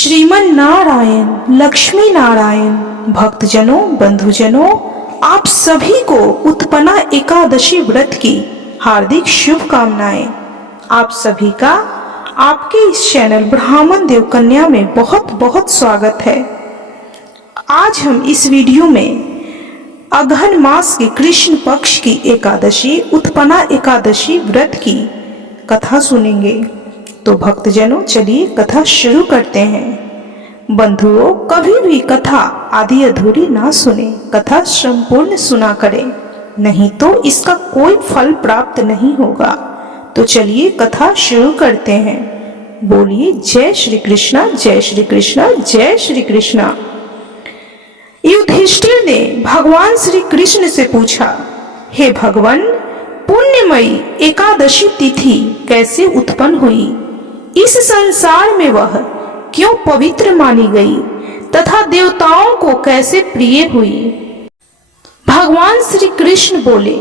श्रीमन नारायण लक्ष्मी नारायण भक्तजनों बंधुजनों, आप सभी को उत्पन्ना एकादशी व्रत की हार्दिक शुभकामनाएं। आप सभी का आपके इस चैनल ब्राह्मण देव कन्या में बहुत बहुत स्वागत है। आज हम इस वीडियो में अगहन मास के कृष्ण पक्ष की एकादशी उत्पन्ना एकादशी व्रत की कथा सुनेंगे। तो भक्तजनों, चलिए कथा शुरू करते हैं। बंधुओं, कभी भी कथा आधी अधूरी ना सुने, कथा संपूर्ण सुना करें, नहीं तो इसका कोई फल प्राप्त नहीं होगा। तो चलिए कथा शुरू करते हैं। बोलिए जय श्री कृष्णा, जय श्री कृष्णा, जय श्री कृष्णा। युधिष्ठिर ने भगवान श्री कृष्ण से पूछा, हे भगवान, पुण्यमयी एकादशी तिथि कैसे उत्पन्न हुई? इस संसार में वह क्यों पवित्र मानी गई तथा देवताओं को कैसे प्रिय हुई? भगवान श्री कृष्ण बोले,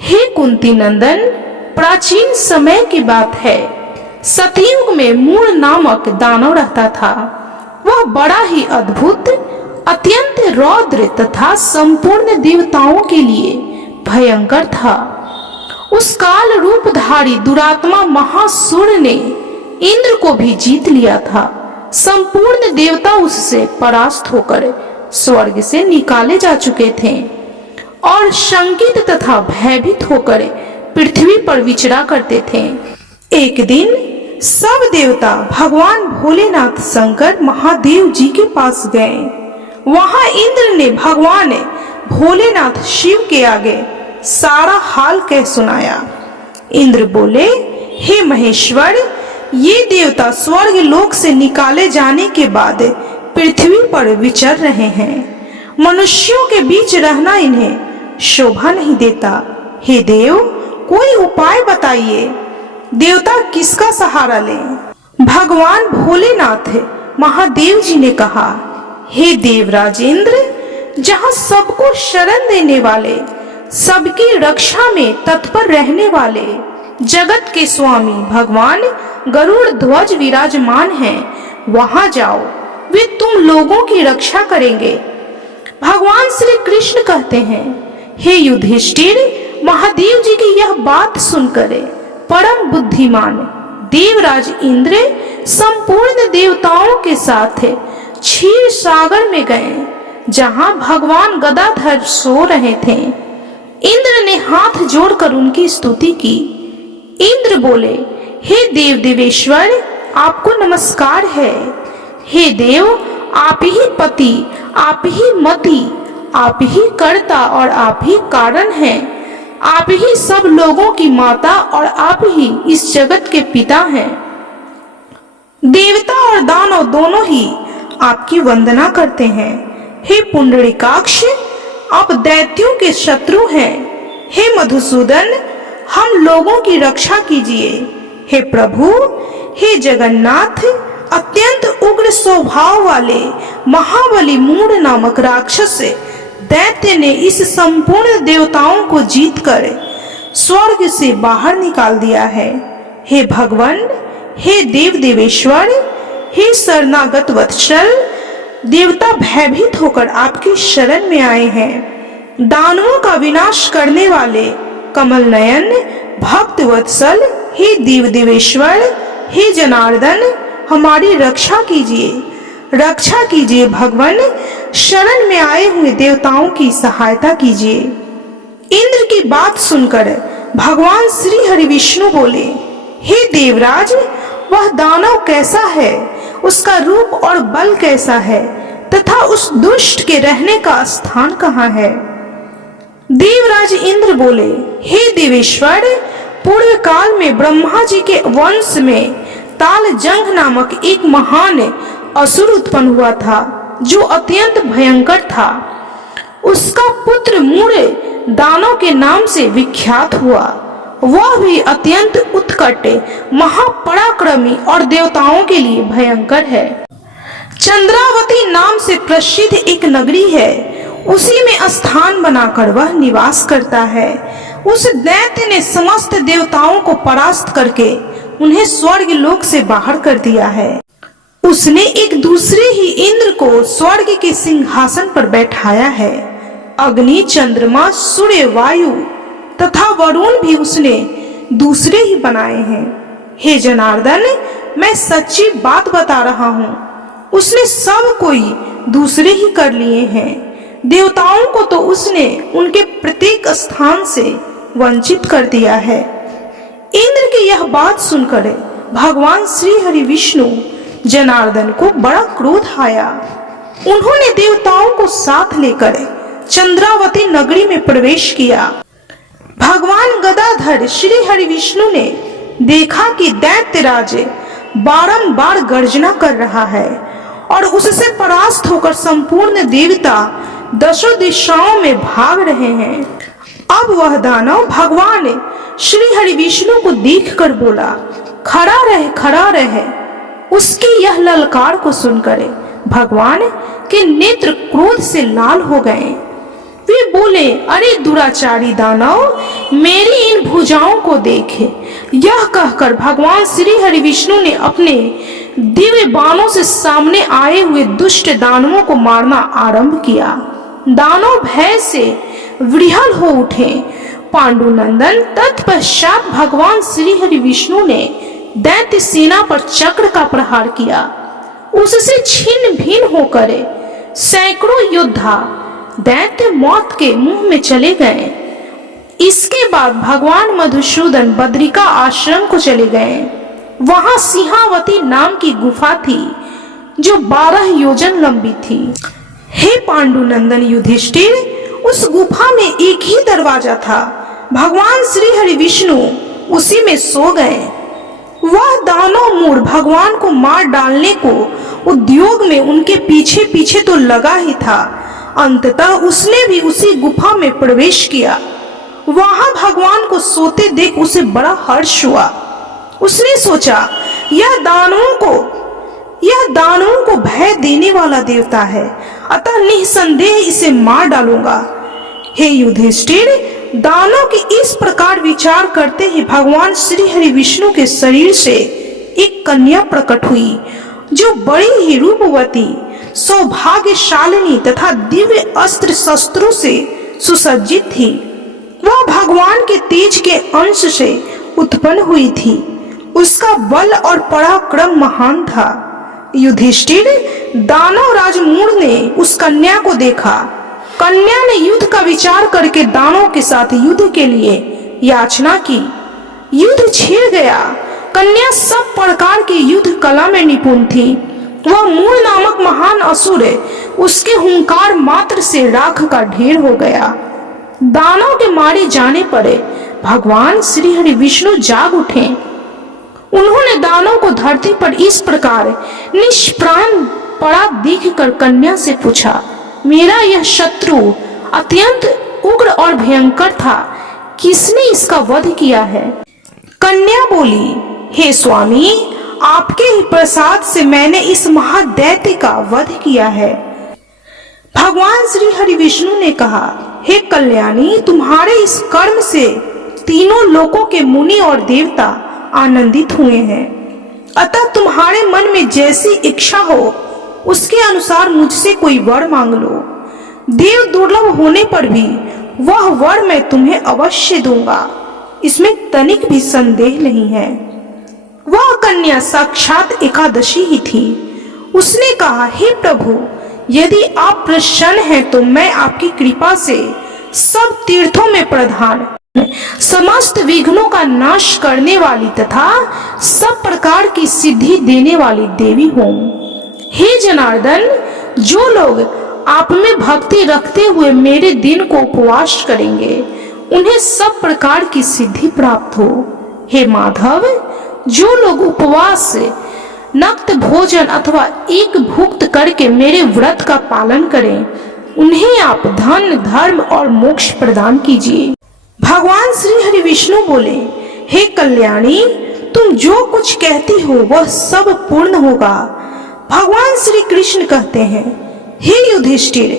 हे कुंती नंदन, प्राचीन समय की बात है। सतयुग में मूल नामक दानव रहता था। वह बड़ा ही अद्भुत, अत्यंत रौद्र तथा संपूर्ण देवताओं के लिए भयंकर था। उस काल रूपधारी दुरात्मा महासुर ने इंद्र को भी जीत लिया था। संपूर्ण देवता उससे परास्त होकर स्वर्ग से निकाले जा चुके थे और शंकित तथा भयभीत होकर पृथ्वी पर विचरा करते थे। एक दिन सब देवता भगवान भोलेनाथ शंकर महादेव जी के पास गए। वहां इंद्र ने भगवान भोलेनाथ शिव के आगे सारा हाल कह सुनाया। इंद्र बोले, हे महेश्वर, ये देवता स्वर्ग लोक से निकाले जाने के बाद पृथ्वी पर विचर रहे हैं। मनुष्यों के बीच रहना इन्हें शोभा नहीं देता। हे देव, कोई उपाय बताइए। देवता किसका सहारा लें? भगवान भोलेनाथ महादेव जी ने कहा, हे देवराज इंद्र, जहाँ सबको शरण देने वाले, सबकी रक्षा में तत्पर रहने वाले जगत के स्वामी भगवान गरुड़ ध्वज विराजमान हैं, वहां जाओ, वे तुम लोगों की रक्षा करेंगे। भगवान श्री कृष्ण कहते हैं, हे युधिष्ठिर, महादेव जी की यह बात सुनकर परम बुद्धिमान देवराज इंद्र संपूर्ण देवताओं के साथ क्षीर सागर में गए, जहां भगवान गदाधर सो रहे थे। इंद्र ने हाथ जोड़कर उनकी स्तुति की। इंद्र बोले, हे देव देवेश्वर, आपको नमस्कार है। हे देव, आप ही पति, आप ही मति, आप ही कर्ता और आप ही कारण हैं। आप ही सब लोगों की माता और आप ही इस जगत के पिता हैं। देवता और दानव दोनों ही आपकी वंदना करते हैं। हे पुंडरीकाक्ष, आप दैत्यों के शत्रु हैं। हे मधुसूदन, हम लोगों की रक्षा कीजिए। हे प्रभु, हे जगन्नाथ, अत्यंत उग्र स्वभाव वाले महाबली मूढ़ नामक राक्षस दैत्य ने इस संपूर्ण देवताओं को जीतकर स्वर्ग से बाहर निकाल दिया है। हे भगवान, हे देव देवेश्वर, हे शरणागत वत्सल, देवता भयभीत होकर आपकी शरण में आए हैं। दानवों का विनाश करने वाले कमल नयन भक्त वत्सल, हे देव देवेश्वर, हे जनार्दन, हमारी रक्षा कीजिए, रक्षा कीजिए भगवान। शरण में आए हुए देवताओं की सहायता कीजिए। इंद्र की बात सुनकर भगवान श्री हरि विष्णु बोले, हे देवराज, वह दानव कैसा है, उसका रूप और बल कैसा है तथा उस दुष्ट के रहने का स्थान कहाँ है? देवराज इंद्र बोले, हे देवेश्वर, पूर्व काल में ब्रह्मा जी के वंश में तालजंघ नामक एक महान असुर उत्पन्न हुआ था, जो अत्यंत भयंकर था। उसका पुत्र मूढ़ दानव के नाम से विख्यात हुआ। वह भी अत्यंत उत्कट, महापराक्रमी और देवताओं के लिए भयंकर है। चंद्रावती नाम से प्रसिद्ध एक नगरी है, उसी में स्थान बनाकर वह निवास करता है। उस दैत्य ने समस्त देवताओं को परास्त करके उन्हें स्वर्ग लोक से बाहर कर दिया है। उसने एक दूसरे ही इंद्र को स्वर्ग के सिंहासन पर बैठाया है। अग्नि, चंद्रमा, सूर्य, वायु तथा वरुण भी उसने दूसरे ही बनाए हैं। हे जनार्दन, मैं सच्ची बात बता रहा हूँ, उसने सब कोई दूसरे ही कर लिए हैं। देवताओं को तो उसने उनके प्रत्येक स्थान से वंचित कर दिया है। इंद्र की यह बात सुनकर भगवान श्री हरि विष्णु जनार्दन को बड़ा क्रोध आया। उन्होंने देवताओं को साथ लेकर चंद्रावती नगरी में प्रवेश किया। भगवान गदाधर श्री हरि विष्णु ने देखा कि दैत्यराज बारंबार गर्जना कर रहा है और उससे परास्त होकर संपूर्ण देवता दशों दिशाओं में भाग रहे हैं। अब वह दानव भगवान श्री हरि विष्णु को देखकर बोला, खड़ा रहे, खड़ा रहे। उसकी यह ललकार को सुनकर भगवान के नेत्र क्रोध से लाल हो गए। वे बोले, अरे दुराचारी दानव, मेरी इन भुजाओं को देखे। यह कहकर भगवान श्री हरि विष्णु ने अपने दिव्य बाणों से सामने आए हुए दुष्ट दानवों को मारना आरंभ किया। दानव भय से विह्वल हो उठे। पांडुनंदन, तत्पश्चात भगवान श्री हरि विष्णु ने दैत्य सेना पर चक्र का प्रहार किया। उससे छिन्न भिन्न होकर सैकड़ों योद्धा दैत्य मौत के मुंह में चले गए। इसके बाद भगवान मधुसूदन बद्रिका आश्रम को चले गए। वहां सिंहावती नाम की गुफा थी जो 12 योजन लंबी थी। हे पांडुनंदन युधिष्ठिर, उस गुफा में एक ही दरवाजा था। भगवान श्री हरि विष्णु उसी में सो गए। वह दानव मूढ़ भगवान को मार डालने को उद्योग में उनके पीछे पीछे तो लगा ही था। अंततः उसने भी उसी गुफा में प्रवेश किया। वहां भगवान को सोते देख उसे बड़ा हर्ष हुआ। उसने सोचा, यह दानवों को भय देने वाला देवता है, अतः निसंदेह इसे मार डालूंगा। हे युधिष्ठिर, दानव के इस प्रकार विचार करते ही भगवान श्री हरि विष्णु के शरीर से एक कन्या प्रकट हुई जो बड़ी ही रूपवती, सौभाग्यशालिनी तथा दिव्य अस्त्र शस्त्रों से सुसज्जित थी। वह भगवान के तेज के अंश से उत्पन्न हुई थी। उसका बल और पराक्रम महान था। युधिष्ठिर, दानव राज मूढ़ ने उस कन्या को देखा। कन्या ने युद्ध का विचार करके दानव के साथ युद्ध के लिए याचना की। युद्ध छिड़ गया। कन्या सब प्रकार की युद्ध कला में निपुण थी। वह मूल नामक महान असुर उसके हुंकार मात्र से राख का ढेर हो गया। दानव के मारे जाने पर भगवान श्री हरि विष्णु जाग उठे। उन्होंने दानव को धरती पर इस प्रकार निष्प्राण पड़ा देखकर कन्या से पूछा, मेरा यह शत्रु अत्यंत उग्र और भयंकर था, किसने इसका वध किया है? कन्या बोली, हे स्वामी, आपके ही प्रसाद से मैंने इस महादैत्य का वध किया है। भगवान श्री हरि विष्णु ने कहा, हे कल्याणी, तुम्हारे इस कर्म से तीनों लोकों के मुनि और देवता आनंदित हुए हैं। अतः तुम्हारे मन में जैसी इच्छा हो उसके अनुसार मुझसे कोई वर मांग लो। देव दुर्लभ होने पर भी वह वर मैं तुम्हें अवश्य दूंगा, इसमें तनिक भी संदेह नहीं है। वह कन्या साक्षात एकादशी ही थी। उसने कहा, हे प्रभु, यदि आप प्रसन्न हैं तो मैं आपकी कृपा से सब तीर्थों में प्रधान, समस्त विघ्नों का नाश करने वाली तथा सब प्रकार की सिद्धि देने वाली देवी हूँ। हे जनार्दन, जो लोग आप में भक्ति रखते हुए मेरे दिन को उपवास करेंगे उन्हें सब प्रकार की सिद्धि प्राप्त हो। हे माधव, जो लोग उपवास से नक्त भोजन अथवा एक भुक्त करके मेरे व्रत का पालन करें उन्हें आप धन, धर्म और मोक्ष प्रदान कीजिए। भगवान श्री हरि विष्णु बोले, हे कल्याणी, तुम जो कुछ कहती हो वह सब पूर्ण होगा। भगवान श्री कृष्ण कहते हैं, हे युधिष्ठिर,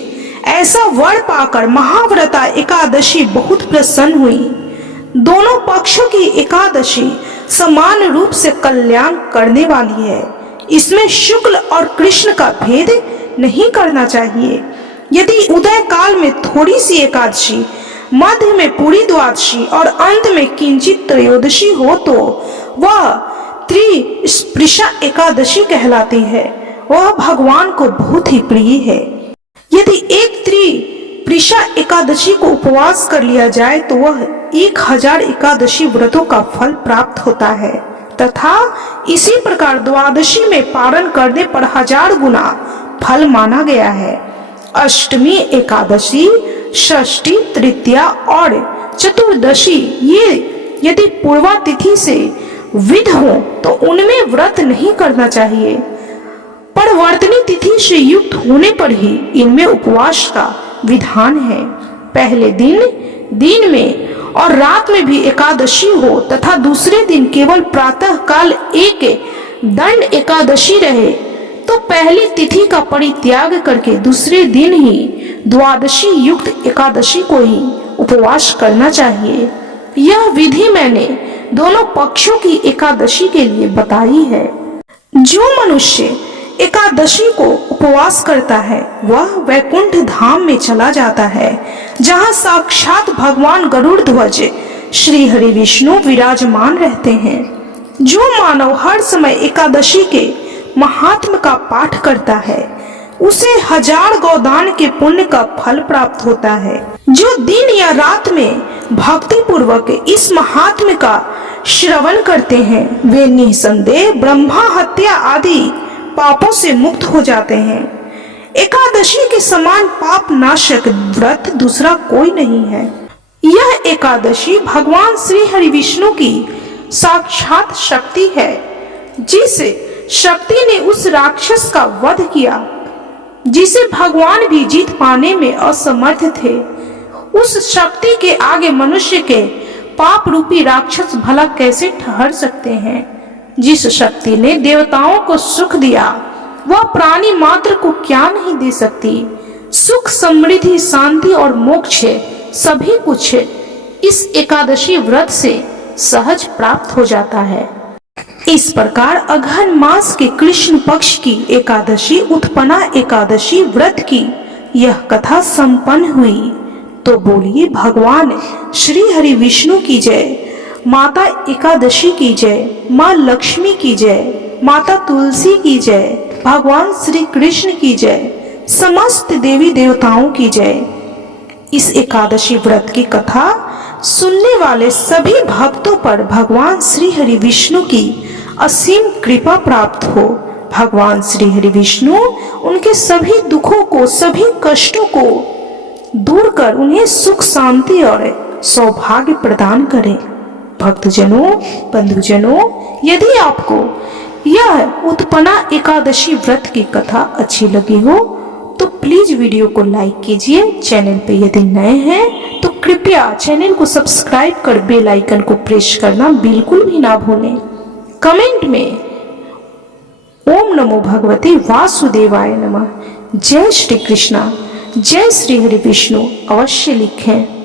ऐसा वर पाकर महाव्रता एकादशी बहुत प्रसन्न हुई। दोनों पक्षों की एकादशी समान रूप से कल्याण करने वाली है। इसमें शुक्ल और कृष्ण का भेद नहीं करना चाहिए। यदि उदय काल में थोड़ी सी एकादशी, मध्य में पूरी द्वादशी और अंत में किंचित त्रयोदशी हो तो वह त्रिस्पृशा एकादशी कहलाती है। वह भगवान को बहुत ही प्रिय है। यदि एक त्रिस्पृशा एकादशी को उपवास कर लिया जाए तो वह 1000 एकादशी व्रतों का फल प्राप्त होता है तथा इसी प्रकार द्वादशी में पारण करने पर 1000 गुना फल माना गया है। अष्टमी, एकादशी, षष्ठी, तृतीया और चतुर्दशी ये यदि पूर्वा तिथि से विध हो तो उनमें व्रत नहीं करना चाहिए। परवर्तनी तिथि से युक्त होने पर ही इनमें उपवास का विधान है। पहले दिन में और रात में भी एकादशी हो तथा दूसरे दिन केवल प्रातः काल एक दंड एकादशी रहे तो पहली तिथि का परित्याग करके दूसरे दिन ही द्वादशी युक्त एकादशी को ही उपवास करना चाहिए। यह विधि मैंने दोनों पक्षों की एकादशी के लिए बताई है। जो मनुष्य एकादशी को उपवास करता है वह वैकुंठ धाम में चला जाता है, जहाँ साक्षात भगवान गरुड़ ध्वज श्री हरि विष्णु विराजमान रहते हैं। जो मानव हर समय एकादशी के महात्म का पाठ करता है उसे 1000 गौदान के पुण्य का फल प्राप्त होता है। जो दिन या रात में भक्ति पूर्वक इस महात्म का श्रवण करते हैं वे निसंदेह ब्रह्मा हत्या आदि पापों से मुक्त हो जाते हैं। एकादशी के समान पाप नाशक व्रत दूसरा कोई नहीं है। यह एकादशी भगवान श्री हरि विष्णु की साक्षात शक्ति है। जिस शक्ति ने उस राक्षस का वध किया जिसे भगवान भी जीत पाने में असमर्थ थे, उस शक्ति के आगे मनुष्य के पाप रूपी राक्षस भला कैसे ठहर सकते हैं। जिस शक्ति ने देवताओं को सुख दिया वह प्राणी मात्र को क्या नहीं दे सकती। सुख, समृद्धि, शांति और मोक्ष सभी कुछ इस एकादशी व्रत से सहज प्राप्त हो जाता है। इस प्रकार अघन मास के कृष्ण पक्ष की एकादशी उत्पन्ना एकादशी व्रत की यह कथा संपन्न हुई। तो बोलिए भगवान श्री हरि विष्णु की जय, माता एकादशी की जय, माँ लक्ष्मी की जय, माता तुलसी की जय, भगवान श्री कृष्ण की जय, समस्त देवी देवताओं की जय। इस एकादशी व्रत की कथा सुनने वाले सभी भक्तों पर भगवान श्री हरि विष्णु की असीम कृपा प्राप्त हो। भगवान श्री हरि विष्णु उनके सभी दुखों को, सभी कष्टों को दूर कर उन्हें सुख, शांति और सौभाग्य प्रदान करें। भक्तजनों, बंधुजनों, यदि आपको यह उत्पन्ना एकादशी व्रत की कथा अच्छी लगी हो तो प्लीज वीडियो को लाइक कीजिए। चैनल पे यदि नए हैं तो कृपया चैनल को सब्सक्राइब कर बेल आइकन को प्रेस करना बिल्कुल भी ना भूलें। कमेंट में ओम नमो भगवते वासुदेवाय नमः, जय श्री कृष्णा, जय श्री हरि विष्णु अवश्य लिखें।